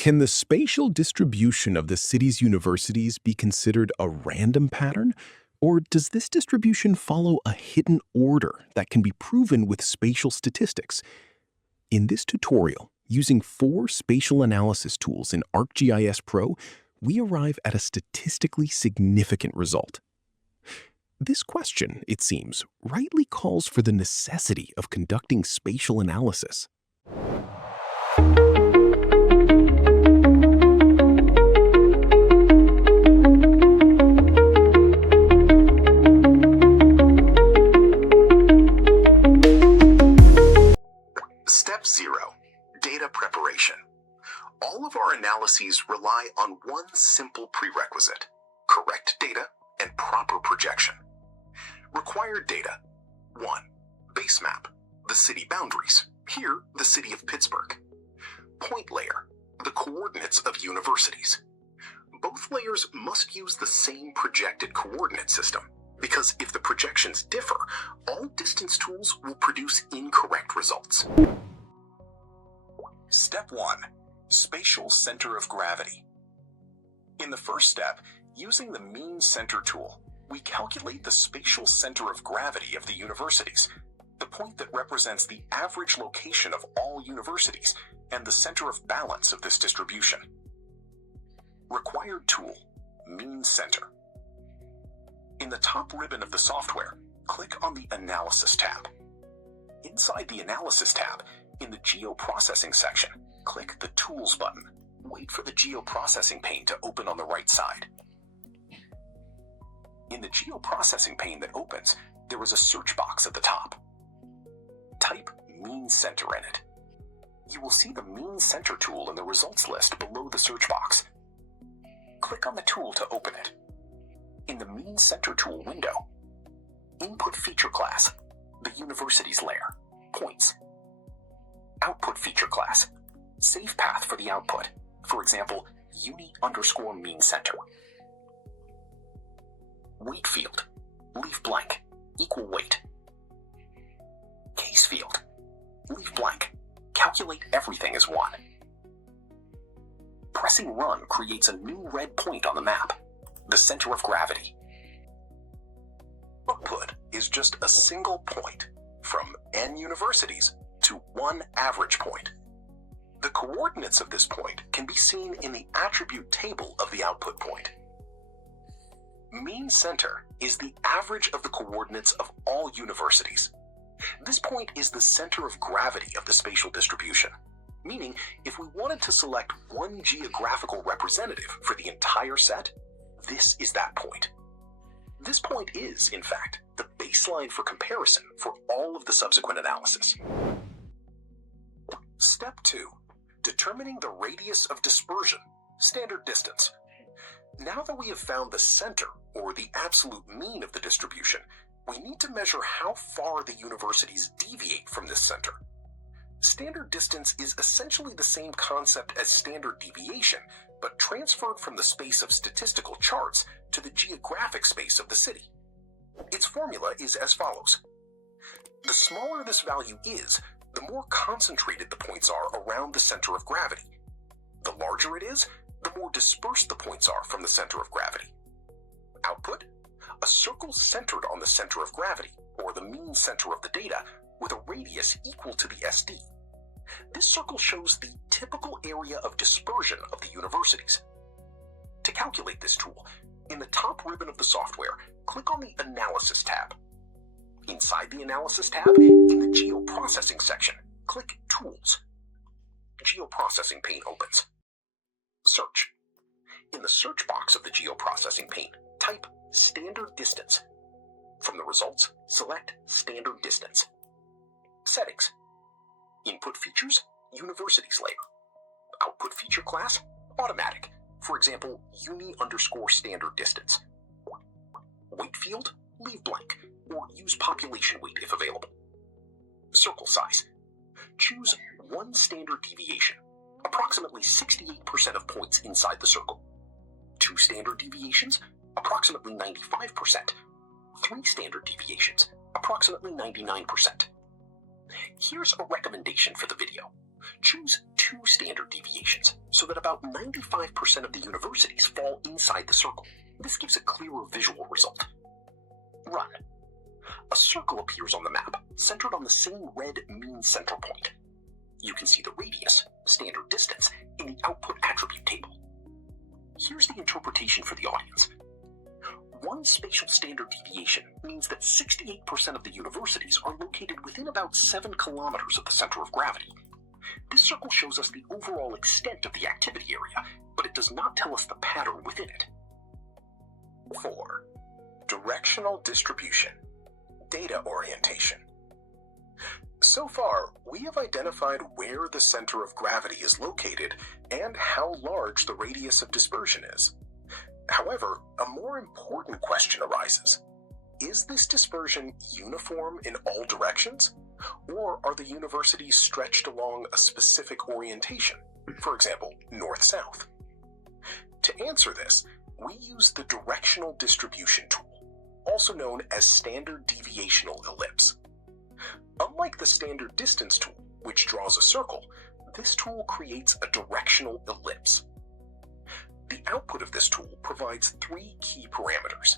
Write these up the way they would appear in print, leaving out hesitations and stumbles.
Can the spatial distribution of the city's universities be considered a random pattern? Or does this distribution follow a hidden order that can be proven with spatial statistics? In this tutorial, using 4 spatial analysis tools in ArcGIS Pro, we arrive at a statistically significant result. This question, it seems, rightly calls for the necessity of conducting spatial analysis. Step 0. Data preparation. All of our analyses rely on one simple prerequisite: correct data and proper projection. Required data. 1. Base map, the city boundaries, here the city of Pittsburgh. Point layer, the coordinates of universities. Both layers must use the same projected coordinate system, because if the projections differ, all distance tools will produce incorrect results. Step 1. Spatial center of gravity. In the first step, using the mean center tool, we calculate the spatial center of gravity of the universities, the point that represents the average location of all universities and the center of balance of this distribution. Required tool, mean center. In the top ribbon of the software, click on the Analysis tab. Inside the Analysis tab, in the Geoprocessing section, click the Tools button. Wait for the Geoprocessing pane to open on the right side. In the Geoprocessing pane that opens, there is a search box at the top. Type Mean Center in it. You will see the Mean Center tool in the results list below the search box. Click on the tool to open it. In the Mean Center tool window, Input Feature Class, the university's layer, points. Output Feature Class, safe path for the output, for example, uni_mean center. Weight field, leave blank, equal weight. Case field, leave blank, calculate everything as 1. Pressing Run creates a new red point on the map, the center of gravity. Output is just a single point from n universities to 1 average point. The coordinates of this point can be seen in the attribute table of the output point. Mean center is the average of the coordinates of all universities. This point is the center of gravity of the spatial distribution, meaning if we wanted to select one geographical representative for the entire set, this is that point. This point is, in fact, the baseline for comparison for all of the subsequent analysis. Step 2. Determining the radius of dispersion, standard distance. Now that we have found the center, or the absolute mean of the distribution, we need to measure how far the universities deviate from this center. Standard distance is essentially the same concept as standard deviation, but transferred from the space of statistical charts to the geographic space of the city. Its formula is as follows. The smaller this value is, the more concentrated the points are around the center of gravity. The larger it is, the more dispersed the points are from the center of gravity. Output: a circle centered on the center of gravity, or the mean center of the data, with a radius equal to the SD. This circle shows the typical area of dispersion of the universities. To calculate this tool, in the top ribbon of the software, click on the Analysis tab. Inside the Analysis tab, in the Geoprocessing section, click Tools. Geoprocessing pane opens. Search. In the search box of the Geoprocessing pane, type Standard Distance. From the results, select Standard Distance. Settings. Input features, Universities layer. Output feature class, Automatic. For example, uni_standard distance. Weight field, leave blank, or use population weight if available. Circle size. Choose 1 standard deviation, approximately 68% of points inside the circle. 2 standard deviations, approximately 95%. 3 standard deviations, approximately 99%. Here's a recommendation for the video. Choose 2 2 standard deviations, so that about 95% of the universities fall inside the circle. This gives a clearer visual result. Run. A circle appears on the map, centered on the same red mean center point. You can see the radius, standard distance, in the output attribute table. Here's the interpretation for the audience. One spatial standard deviation means that 68% of the universities are located within about 7 kilometers of the center of gravity. This circle shows us the overall extent of the activity area, but it does not tell us the pattern within it. 4. Directional distribution. Data orientation. So far, we have identified where the center of gravity is located and how large the radius of dispersion is. However, a more important question arises. Is this dispersion uniform in all directions? Or are the universities stretched along a specific orientation, for example, north-south? To answer this, we use the directional distribution tool, also known as standard deviational ellipse. Unlike the standard distance tool, which draws a circle, this tool creates a directional ellipse. The output of this tool provides 3 key parameters.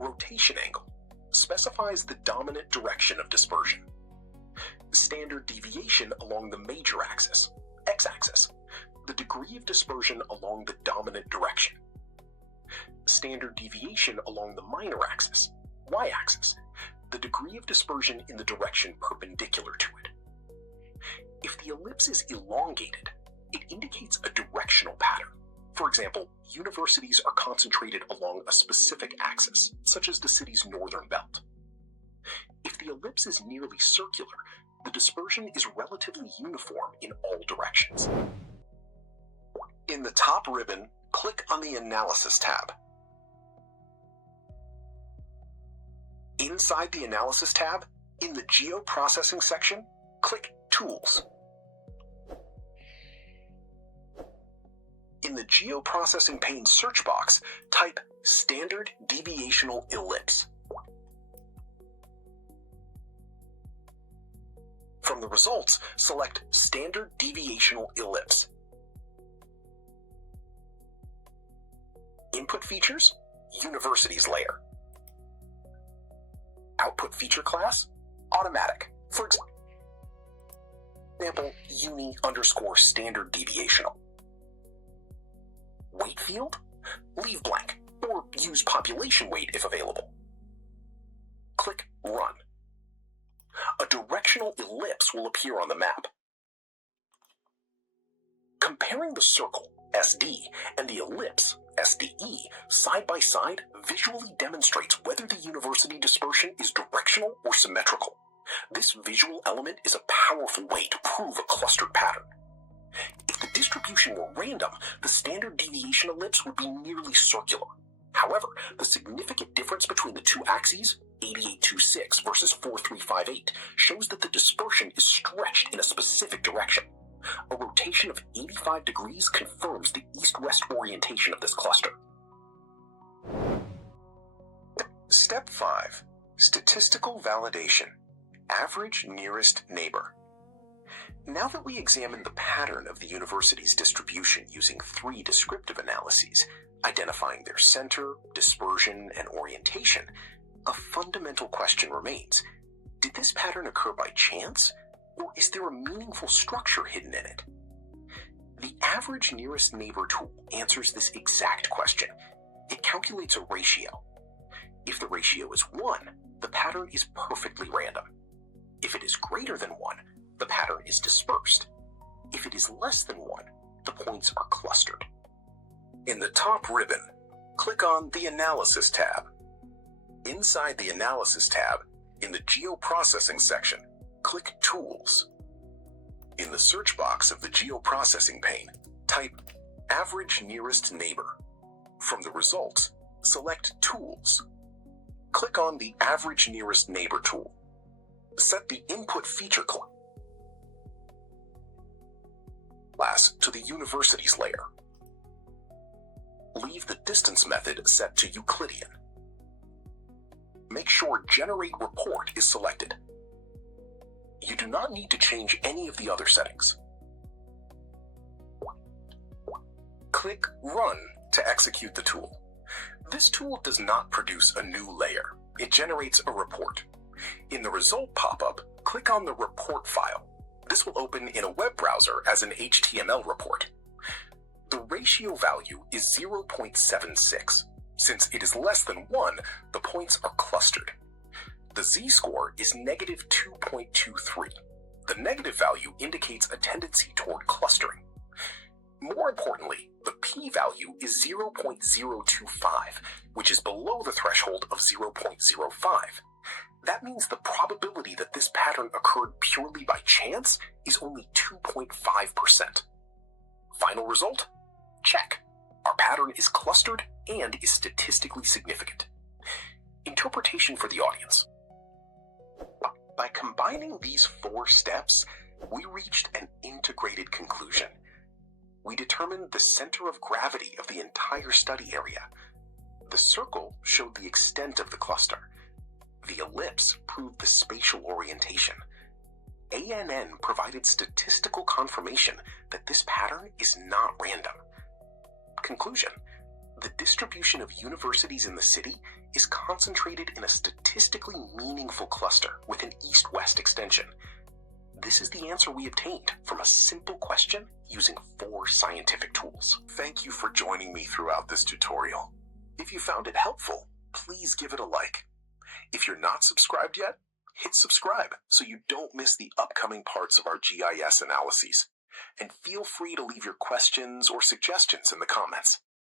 Rotation angle specifies the dominant direction of dispersion. Standard deviation along the major axis, x-axis, the degree of dispersion along the dominant direction. Standard deviation along the minor axis, y-axis, the degree of dispersion in the direction perpendicular to it. If the ellipse is elongated, it indicates a directional pattern. For example, universities are concentrated along a specific axis, such as the city's northern belt. If the ellipse is nearly circular, the dispersion is relatively uniform in all directions. In the top ribbon, click on the Analysis tab. Inside the Analysis tab, in the Geoprocessing section, click Tools. In the Geoprocessing pane search box, type Standard Deviational Ellipse. From the results, select Standard Deviational Ellipse. Input features, Universities layer. Output feature class, Automatic. For example, uni_standard deviational. Weight field, leave blank, or use population weight if available. Click Run. A directional ellipse will appear on the map. Comparing the circle, SD, and the ellipse, SDE, side by side visually demonstrates whether the university dispersion is directional or symmetrical. This visual element is a powerful way to prove a clustered pattern. If the distribution were random, the standard deviation ellipse would be nearly circular. However, the significant difference between the two axes, 8826 versus 4358, shows that the dispersion is stretched in a specific direction. A rotation of 85 degrees confirms the east-west orientation of this cluster. Step 5. Statistical validation. Average nearest neighbor. Now that we examined the pattern of the university's distribution using 3 descriptive analyses, identifying their center, dispersion, and orientation, a fundamental question remains. Did this pattern occur by chance, or is there a meaningful structure hidden in it? The average nearest neighbor tool answers this exact question. It calculates a ratio. If the ratio is 1, the pattern is perfectly random. If it is greater than 1, the pattern is dispersed. If it is less than 1, the points are clustered. In the top ribbon, click on the Analysis tab. Inside the Analysis tab, in the Geoprocessing section, click Tools. In the search box of the Geoprocessing pane, type Average Nearest Neighbor. From the results, select Tools. Click on the Average Nearest Neighbor tool. Set the Input feature class to the Universities layer. Leave the distance method set to Euclidean. Make sure Generate Report is selected. You do not need to change any of the other settings. Click Run to execute the tool. This tool does not produce a new layer. It generates a report. In the result pop-up, click on the report file. This will open in a web browser as an HTML report. The ratio value is 0.76. Since it is less than 1, the points are clustered. The z-score is negative 2.23. The negative value indicates a tendency toward clustering. More importantly, the p-value is 0.025, which is below the threshold of 0.05. That means the probability that this pattern occurred purely by chance is only 2.5%. Final result? Check. Our pattern is clustered and is statistically significant. Interpretation for the audience. By combining these 4 steps, we reached an integrated conclusion. We determined the center of gravity of the entire study area. The circle showed the extent of the cluster. The ellipse proved the spatial orientation. ANN provided statistical confirmation that this pattern is not random. Conclusion: the distribution of universities in the city is concentrated in a statistically meaningful cluster with an east-west extension. This is the answer we obtained from a simple question using 4 scientific tools. Thank you for joining me throughout this tutorial. If you found it helpful, please give it a like. If you're not subscribed yet, hit subscribe so you don't miss the upcoming parts of our GIS analyses. And feel free to leave your questions or suggestions in the comments.